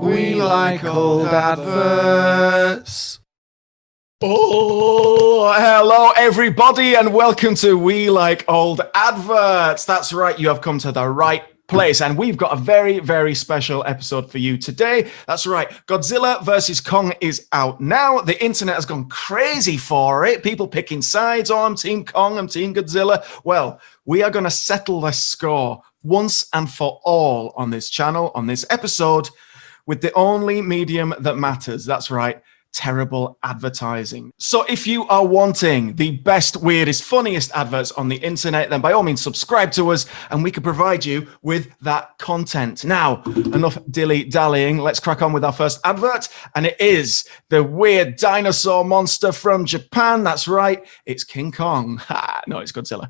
We like old adverts. Oh, hello everybody and welcome to We Like Old Adverts. That's right, you have come to the right place and we've got a very, very special episode for you today. That's right, Godzilla vs. Kong is out now. The internet has gone crazy for it. People picking sides. Oh, I'm Team Kong, I'm Team Godzilla. Well, we are going to settle this score once and for all on this channel, on this episode, with the only medium that matters. That's right, terrible advertising. So if you are wanting the best, weirdest, funniest adverts on the internet, then by all means subscribe to us and we can provide you with that content. Now, enough dilly-dallying. Let's crack on with our first advert. And it is the weird dinosaur monster from Japan. That's right, it's King Kong. No, it's Godzilla.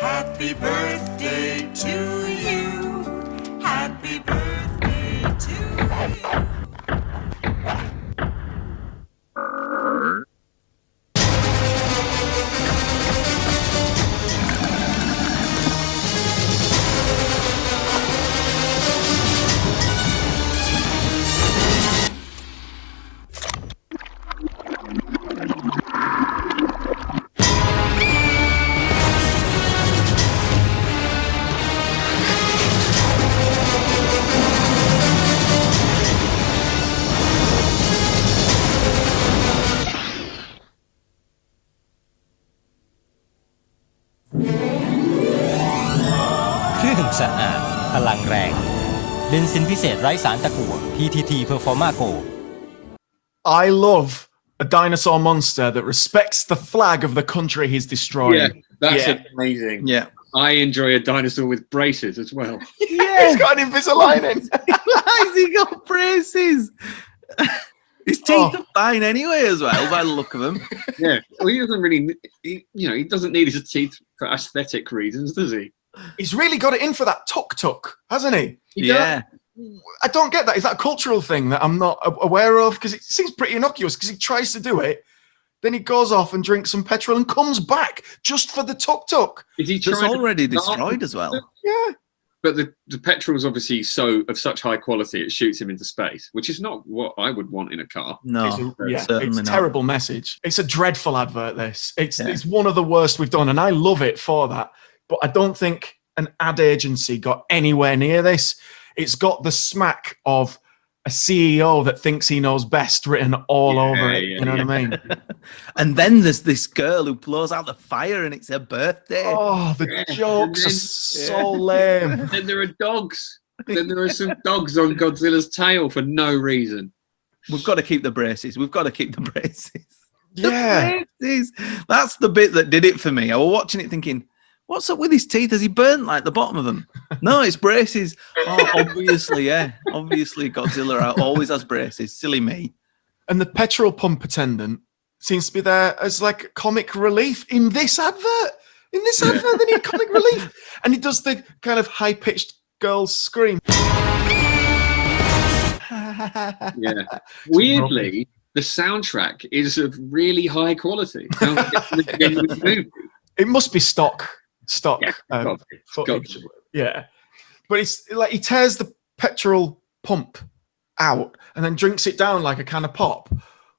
Happy birthday to you. Happy birthday to you.สะอาดพลังแรงเบนซินพิเศษไร้สารตะกั่ว PTT Performa Go I love a dinosaur monster that respects the flag of the country he's destroying. Yeah, that's amazing. Yeah. I enjoy a dinosaur with braces as well. Yeah, he's got an Invisalign. Why has he got braces? His teeth are fine anyway as well, by the look of them. Yeah, well, he doesn't really, he doesn't need his teeth for aesthetic reasons, does he? He's really got it in for that tuk-tuk, hasn't he? Yeah. I don't get that. Is that a cultural thing that I'm not aware of? Because it seems pretty innocuous because he tries to do it, then he goes off and drinks some petrol and comes back just for the tuk-tuk. Is he It's already destroyed as well. Yeah. But the petrol is obviously of such high quality, it shoots him into space, which is not what I would want in a car. No, it's a terrible message. It's a dreadful advert, this. It's one of the worst we've done, and I love it for that. But I don't think an ad agency got anywhere near this. It's got the smack of a CEO that thinks he knows best written all over it. You know what I mean? And then there's this girl who blows out the fire and it's her birthday. Oh, the jokes are so lame. Then there are dogs. Then there are some dogs on Godzilla's tail for no reason. We've got to keep the braces. We've got to keep the braces. Yeah. The braces. That's the bit that did it for me. I was watching it thinking, what's up with his teeth? Has he burnt like the bottom of them? No, it's braces. Oh, obviously, yeah. Obviously, Godzilla always has braces. Silly me. And the petrol pump attendant seems to be there as like comic relief in this advert. In this advert, they need comic relief. And he does the kind of high-pitched girl scream. Yeah. Weirdly, the soundtrack is of really high quality. It must be stock Yeah, footage. Yeah, but it's like he tears the petrol pump out and then drinks it down like a can of pop.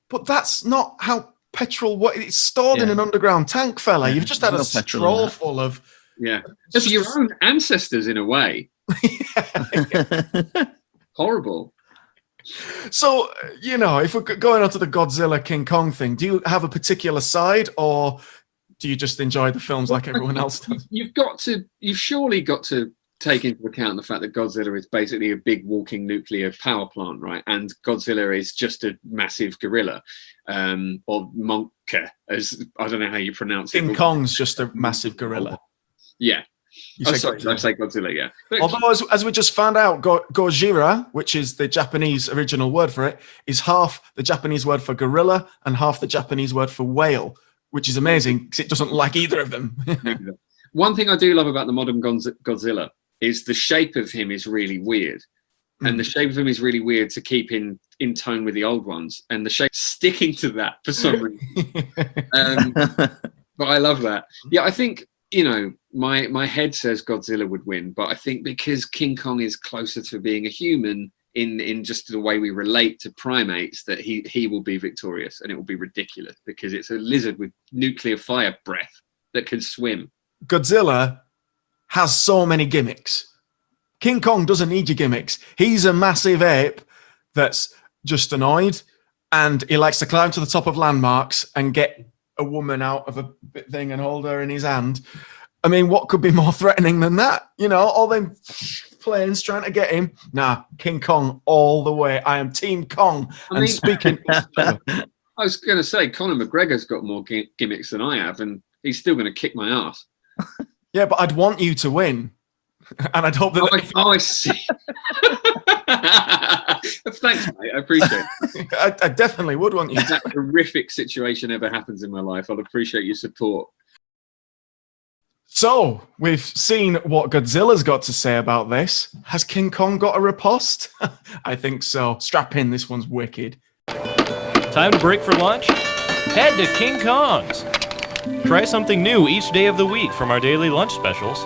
But that's not how petrol. What it's stored in an underground tank, fella. You've just had a straw full of. Yeah, it's your own ancestors in a way. Horrible. So, if we're going on to the Godzilla King Kong thing, do you have a particular side, or do you just enjoy the films like everyone else does? You've surely got to take into account the fact that Godzilla is basically a big walking nuclear power plant, right? And Godzilla is just a massive gorilla, or Monke, as I don't know how you pronounce it. King Kong's just a massive gorilla. Yeah. You Oh, say sorry, Godzilla. I say Godzilla, yeah. But Although, as we just found out, Gojira, which is the Japanese original word for it, is half the Japanese word for gorilla and half the Japanese word for whale, which is amazing because it doesn't like either of them. one thing I do love about the modern Godzilla is the shape of him is really weird. And the shape of him is really weird to keep in tone with the old ones. And the shape sticking to that for some reason. But I love that. Yeah, I think, you know, my head says Godzilla would win, but I think because King Kong is closer to being a human in just the way we relate to primates, that he will be victorious, and it will be ridiculous because it's a lizard with nuclear fire breath that can swim. Godzilla has so many gimmicks. King Kong doesn't need your gimmicks. He's a massive ape that's just annoyed, and he likes to climb to the top of landmarks and get a woman out of a thing and hold her in his hand. I mean, what could be more threatening than that? You know, all them planes trying to get him. Nah, King Kong all the way. I am Team Kong. And speaking, I was going to say, Conor McGregor's got more gimmicks than I have, and he's still going to kick my ass. Yeah, but I'd want you to win, and I'd hope that. I see. Thanks, mate. I appreciate it. I definitely would want you. If that horrific situation ever happens in my life, I'll appreciate your support. So we've seen what Godzilla's got to say about this. Has King Kong got a riposte? I think so. Strap in. This one's wicked. Time to break for lunch? Head to King Kong's. Try something new each day of the week from our daily lunch specials,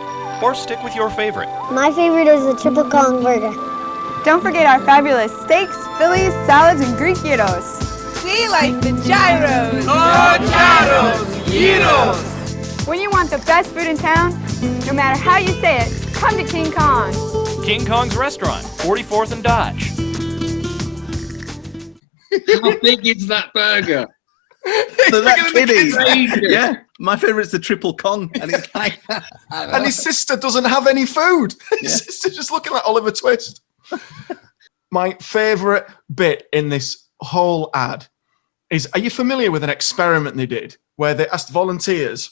or stick with your favorite. My favorite is the triple Kong burger. Don't forget our fabulous steaks, Phillies, salads, and Greek gyros. We like the gyros. Oh, gyros, gyros. When you want the best food in town, no matter how you say it, come to King Kong. King Kong's Restaurant, 44th and Dodge. How big is that burger? So that kiddie. Crazy. Yeah, my favorite's the triple Kong, and it's like, And his sister doesn't have any food. His sister's just looking like Oliver Twist. My favorite bit in this whole ad is, are you familiar with an experiment they did where they asked volunteers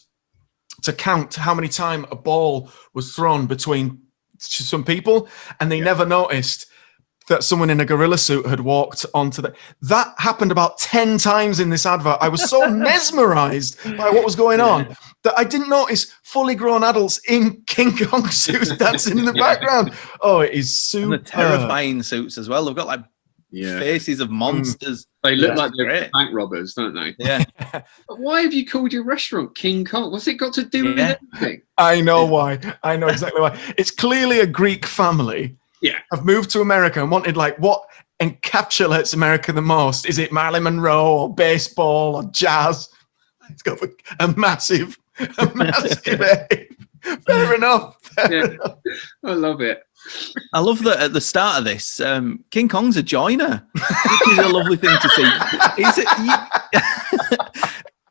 to count how many times a ball was thrown between some people, and they never noticed that someone in a gorilla suit had walked onto that happened about 10 times in this advert. I was so mesmerized by what was going on that I didn't notice fully grown adults in King Kong suits dancing in the background. Oh, it is super. and the terrifying suits as well. They've got like faces of monsters. They look like they're they're bank robbers, don't they? Yeah. But why have you called your restaurant King Kong? What's it got to do with anything? I know why. I know exactly why. It's clearly a Greek family. Yeah. Have moved to America and wanted, like, what encapsulates America the most? Is it Marilyn Monroe or baseball or jazz? It's got a massive ape. Fair enough. Fair enough. I love it. I love that at the start of this, King Kong's a joiner, which is a lovely thing to see.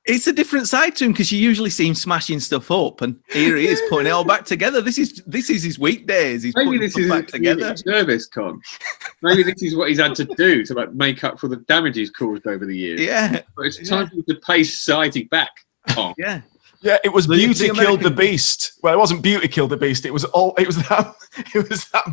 It's a different side to him because you usually see him smashing stuff up, and here he is putting it all back together. This is his weekdays. He's Maybe putting this stuff is back together. service, Con. Maybe this is what he's had to do to like make up for the damage he's caused over the years. Yeah, But it's time for you to pay society back, Con. yeah. Yeah, it was The Beauty American- Killed the Beast. Well, it wasn't Beauty Killed the Beast. It was that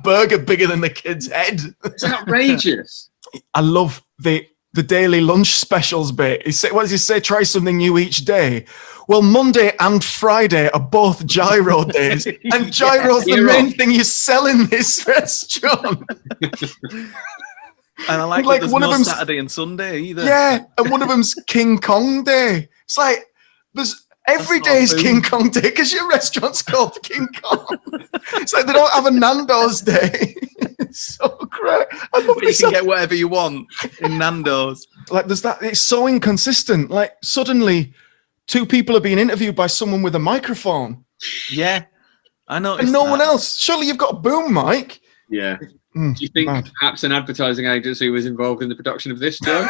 burger bigger than the kid's head. It's outrageous. I love the daily lunch specials bit. What does he say? Try something new each day. Well, Monday and Friday are both gyro days, and gyro's the main thing you sell in this restaurant. And I like Like, that there's one of no them's- Saturday and Sunday either. Yeah, and one of them's King Kong Day. It's like every That's day not is food. King Kong Day because your restaurant's called King Kong. It's like they don't have a Nando's Day. It's so great. I love But you this. can get whatever you want in Nando's. Like there's that. It's so inconsistent. Like suddenly, two people are being interviewed by someone with a microphone, Yeah, I know. and no one else. Surely you've got a boom mic. Yeah. Mm, Do you think mad. perhaps an advertising agency was involved in the production of this, Joe?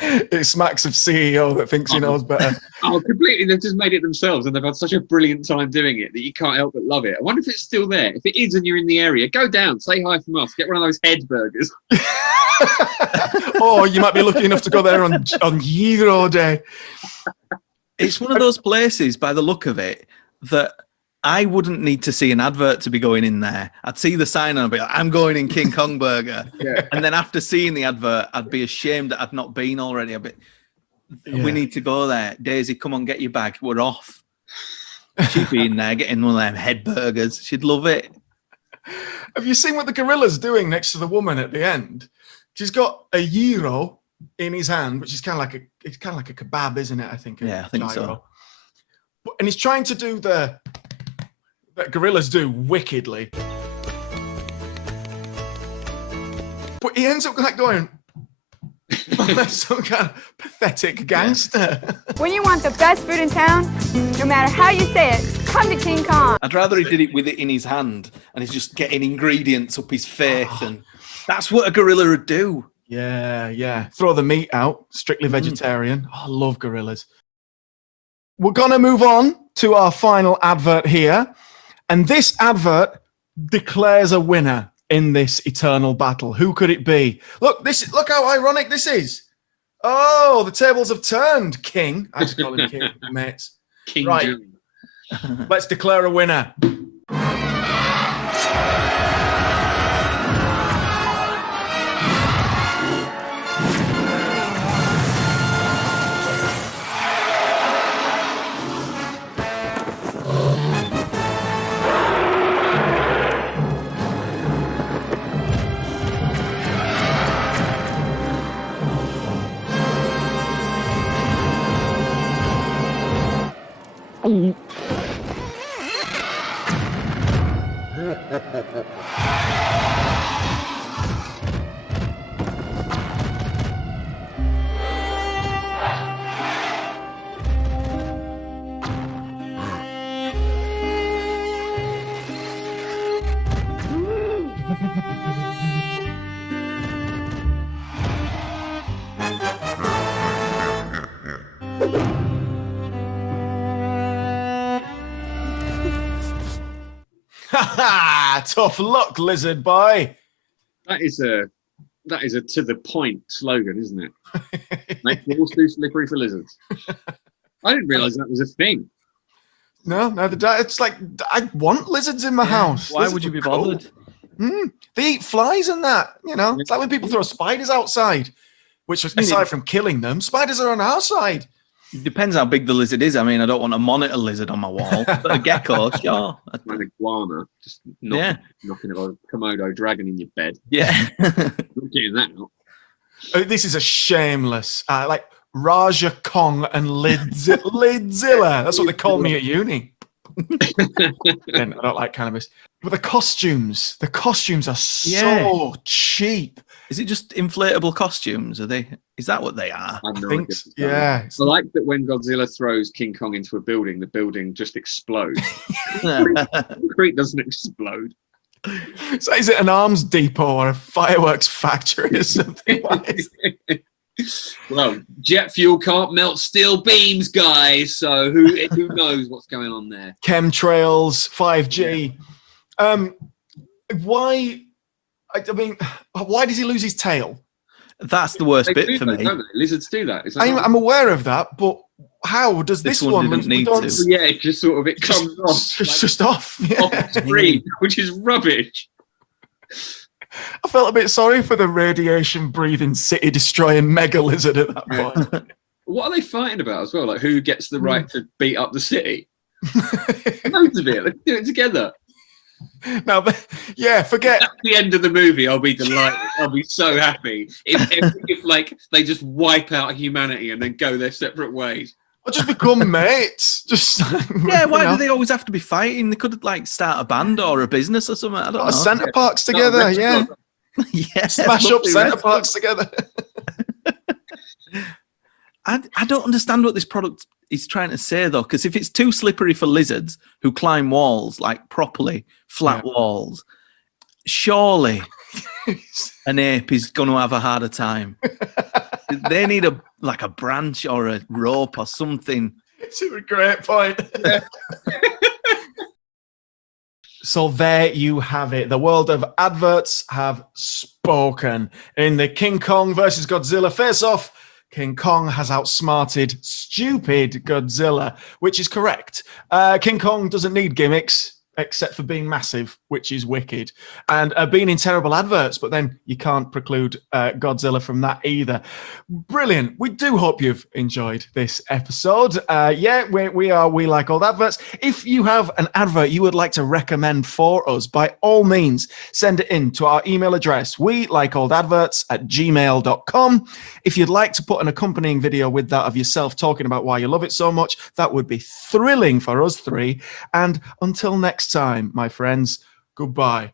It smacks of CEO that thinks he knows better. Oh, completely. They've just made it themselves and they've had such a brilliant time doing it that you can't help but love it. I wonder if it's still there. If it is and you're in the area, go down, say hi from us, get one of those head burgers. Or you might be lucky enough to go there on Hero Day. It's one of those places, by the look of it, that I wouldn't need to see an advert to be going in there. I'd see the sign and I'd be like, I'm going in King Kong Burger. Yeah. And then after seeing the advert, I'd be ashamed that I'd not been already. We need to go there. Daisy, come on, get your bag. We're off. She'd be in there getting one of them head burgers. She'd love it. Have you seen what the gorilla's doing next to the woman at the end? She's got a gyro in his hand, which is kind of like a kebab, isn't it? I think. Yeah, I think so. And he's trying to do that gorillas do wickedly. But he ends up like going like some kind of pathetic gangster. When you want the best food in town, no matter how you say it, come to King Kong. I'd rather he did it with it in his hand and he's just getting ingredients up his face. And that's what a gorilla would do. Yeah. Throw the meat out, strictly vegetarian. Oh, I love gorillas. We're going to move on to our final advert here. And this advert declares a winner in this eternal battle. Who could it be? Look how ironic this is. Oh, the tables have turned, King. I just call him King, mates. King right. June. Let's declare a winner. Tough luck, lizard boy. That is a to the point slogan, isn't it? Make walls too slippery for lizards. I didn't realise that was a thing. No, neither did I. It's like, I want lizards in my house. Why Lizards would you be are cool. bothered? They eat flies and that, you know. It's like when people throw spiders outside, which aside from killing them, spiders are on our side. It depends how big the lizard is. I mean, I don't want a monitor lizard on my wall, but a gecko, sure. An iguana, just knocking a Komodo dragon in your bed. Yeah. Not getting that out. This is a shameless, like Raja Kong and Lidzilla. That's what they called me at uni. And I don't like cannabis. But the costumes are so cheap. Is it just inflatable costumes? Is that what they are? I think yeah. I like that when Godzilla throws King Kong into a building, the building just explodes. Concrete doesn't explode. So is it an arms depot or a fireworks factory or something? Well, jet fuel can't melt steel beams, guys. So who knows what's going on there? Chemtrails, 5G. Why does he lose his tail? That's the worst bit for me. Don't they? Lizards do that. I'm aware of that, but how does this one didn't need to? Yeah, it just sort of comes off. It's just off. Yeah. Off screen, which is rubbish. I felt a bit sorry for the radiation-breathing, city-destroying mega lizard at that point. What are they fighting about as well? Like, who gets the right to beat up the city? Loads of it. Let's do it together. Now, forget. At the end of the movie, I'll be delighted. I'll be so happy if like they just wipe out humanity and then go their separate ways. Or just become mates. Just why do they always have to be fighting? They could like start a band or a business or something. I don't know. Centre parks together, yeah. Yeah, smash up centre parks together. I don't understand what this product is trying to say though, because if it's too slippery for lizards who climb walls like properly flat walls, surely an ape is going to have a harder time. They need a branch or a rope or something. It's a great point. So there you have it. The world of adverts have spoken. In the King Kong versus Godzilla face-off, King Kong has outsmarted stupid Godzilla, which is correct. King Kong doesn't need gimmicks, except for being massive, which is wicked, and being in terrible adverts, but then you can't preclude Godzilla from that either. Brilliant. We do hope you've enjoyed this episode. We like old adverts. If you have an advert you would like to recommend for us, by all means, send it in to our email address, welikeoldadverts@gmail.com. If you'd like to put an accompanying video with that of yourself talking about why you love it so much, that would be thrilling for us three. And until next time, my friends, goodbye.